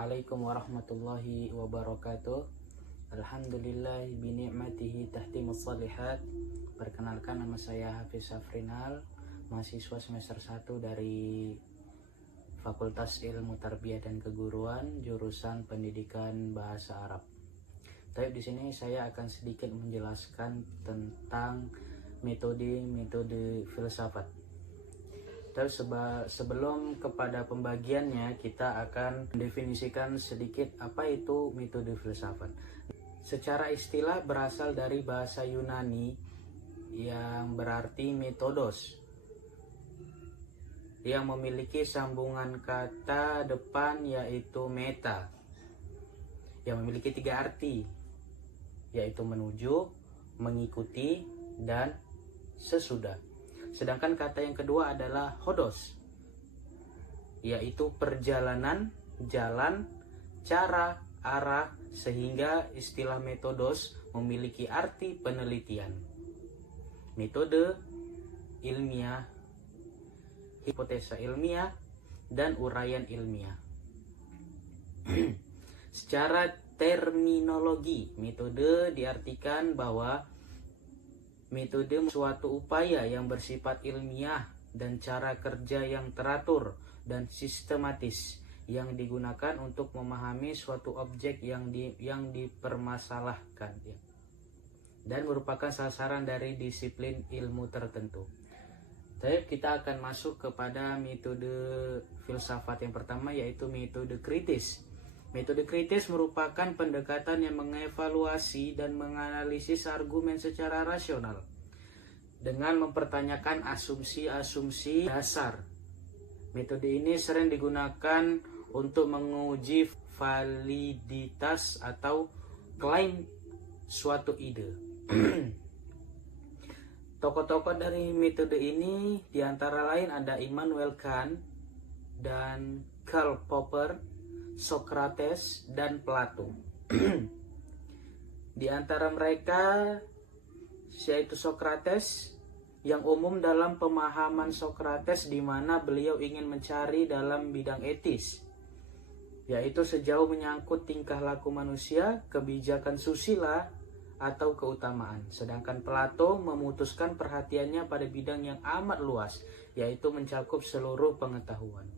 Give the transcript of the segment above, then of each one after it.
Assalamualaikum warahmatullahi wabarakatuh. Alhamdulillah bini'matihi tahtimus shalihat. Perkenalkan, nama saya Hafiz Safrinal, mahasiswa semester 1 dari Fakultas Ilmu Tarbiyah dan Keguruan, jurusan Pendidikan Bahasa Arab. Tapi di sini saya akan sedikit menjelaskan tentang metode filsafat. Terus sebelum kepada pembagiannya, kita akan mendefinisikan sedikit apa itu metode filsafat. Secara istilah berasal dari bahasa Yunani yang berarti metodos, yang memiliki sambungan kata depan yaitu meta, yang memiliki 3 arti, yaitu menuju, mengikuti, dan sesudah. Sedangkan kata yang kedua adalah hodos, yaitu perjalanan, jalan, cara, arah, sehingga istilah metodos memiliki arti penelitian, metode ilmiah, hipotesa ilmiah, dan uraian ilmiah. Secara terminologi, metode diartikan bahwa metode suatu upaya yang bersifat ilmiah dan cara kerja yang teratur dan sistematis yang digunakan untuk memahami suatu objek yang dipermasalahkan, dan merupakan sasaran dari disiplin ilmu tertentu. Tapi kita akan masuk kepada metode filsafat yang pertama, yaitu metode kritis. Metode kritis merupakan pendekatan yang mengevaluasi dan menganalisis argumen secara rasional dengan mempertanyakan asumsi-asumsi dasar. Metode ini sering digunakan untuk menguji validitas atau klaim suatu ide. Tokoh-tokoh dari metode ini diantara lain ada Immanuel Kant dan Karl Popper, Socrates, dan Plato. Di antara mereka yaitu Socrates, yang umum dalam pemahaman Socrates di mana beliau ingin mencari dalam bidang etis, yaitu sejauh menyangkut tingkah laku manusia, kebijakan susila, atau keutamaan. Sedangkan Plato memutuskan perhatiannya pada bidang yang amat luas, yaitu mencakup seluruh pengetahuan.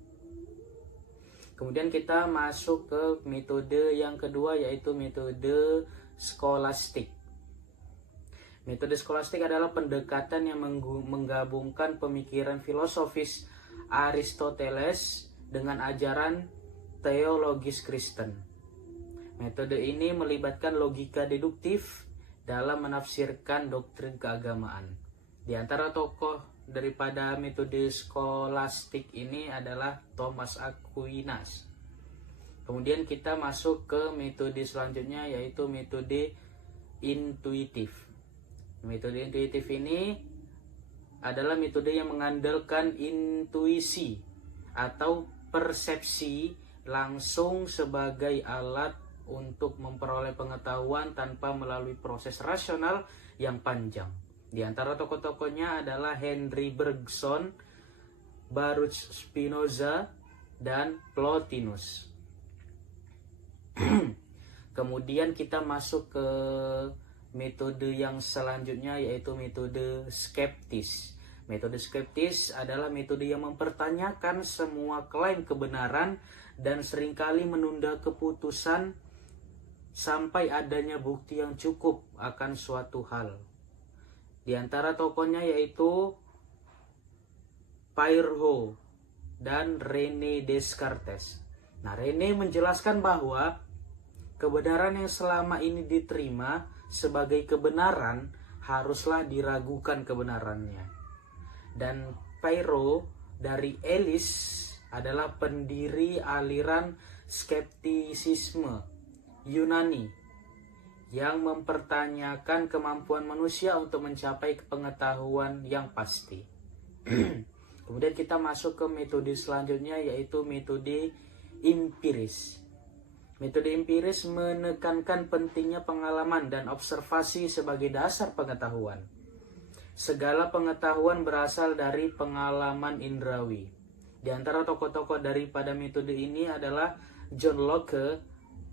Kemudian kita masuk ke metode yang kedua, yaitu metode skolastik. Metode skolastik adalah pendekatan yang menggabungkan pemikiran filosofis Aristoteles dengan ajaran teologis Kristen. Metode ini melibatkan logika deduktif dalam menafsirkan doktrin keagamaan. Di antara tokoh daripada metode skolastik ini adalah Thomas Aquinas. Kemudian kita masuk ke metode selanjutnya, yaitu metode intuitif. Metode intuitif ini adalah metode yang mengandalkan intuisi atau persepsi langsung sebagai alat untuk memperoleh pengetahuan tanpa melalui proses rasional yang panjang. Di antara tokoh-tokohnya adalah Henry Bergson, Baruch Spinoza, dan Plotinus. Kemudian kita masuk ke metode yang selanjutnya, yaitu metode skeptis. Metode skeptis adalah metode yang mempertanyakan semua klaim kebenaran dan seringkali menunda keputusan sampai adanya bukti yang cukup akan suatu hal. Di antara tokohnya yaitu Pyrrho dan René Descartes. Nah, René menjelaskan bahwa kebenaran yang selama ini diterima sebagai kebenaran haruslah diragukan kebenarannya. Dan Pyrrho dari Elis adalah pendiri aliran skeptisisme Yunani yang mempertanyakan kemampuan manusia untuk mencapai pengetahuan yang pasti. Kemudian kita masuk ke metode selanjutnya, yaitu metode empiris. Metode empiris menekankan pentingnya pengalaman dan observasi sebagai dasar pengetahuan. Segala pengetahuan berasal dari pengalaman indrawi. Di antara tokoh-tokoh daripada metode ini adalah John Locke,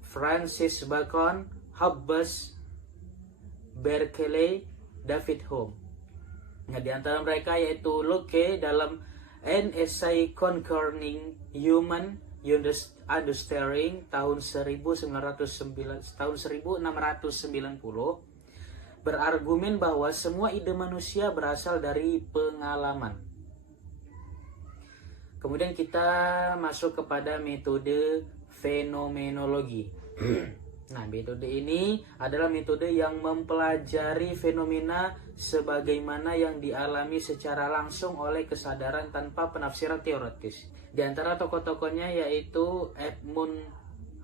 Francis Bacon, Hobbes, Berkeley, David Hume. Nah, di antara mereka yaitu Locke dalam An Essay Concerning Human Understanding tahun 1690 berargumen bahwa semua ide manusia berasal dari pengalaman. Kemudian kita masuk kepada metode fenomenologi. Nah, metode ini adalah metode yang mempelajari fenomena sebagaimana yang dialami secara langsung oleh kesadaran tanpa penafsiran teoritis. Di antara tokoh-tokohnya yaitu Edmund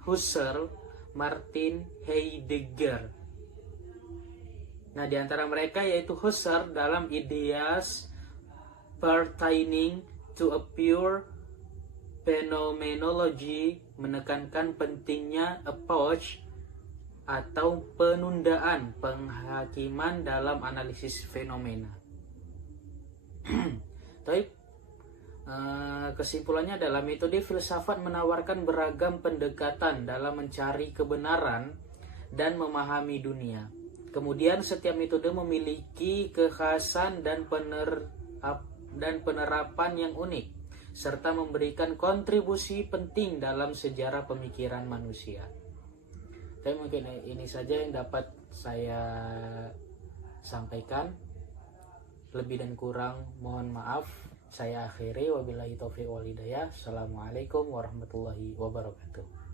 Husserl, Martin Heidegger. Nah, di antara mereka yaitu Husserl dalam Ideas Pertaining to a Pure Phenomenology menekankan pentingnya approach atau penundaan penghakiman dalam analisis fenomena. Tapi kesimpulannya adalah metode filsafat menawarkan beragam pendekatan dalam mencari kebenaran dan memahami dunia. Kemudian setiap metode memiliki kekhasan dan penerapan yang unik, serta memberikan kontribusi penting dalam sejarah pemikiran manusia. Tapi mungkin ini saja yang dapat saya sampaikan. Lebih dan kurang mohon maaf. Saya akhiri, wabillahi taufiq wal hidayah. Assalamualaikum warahmatullahi wabarakatuh.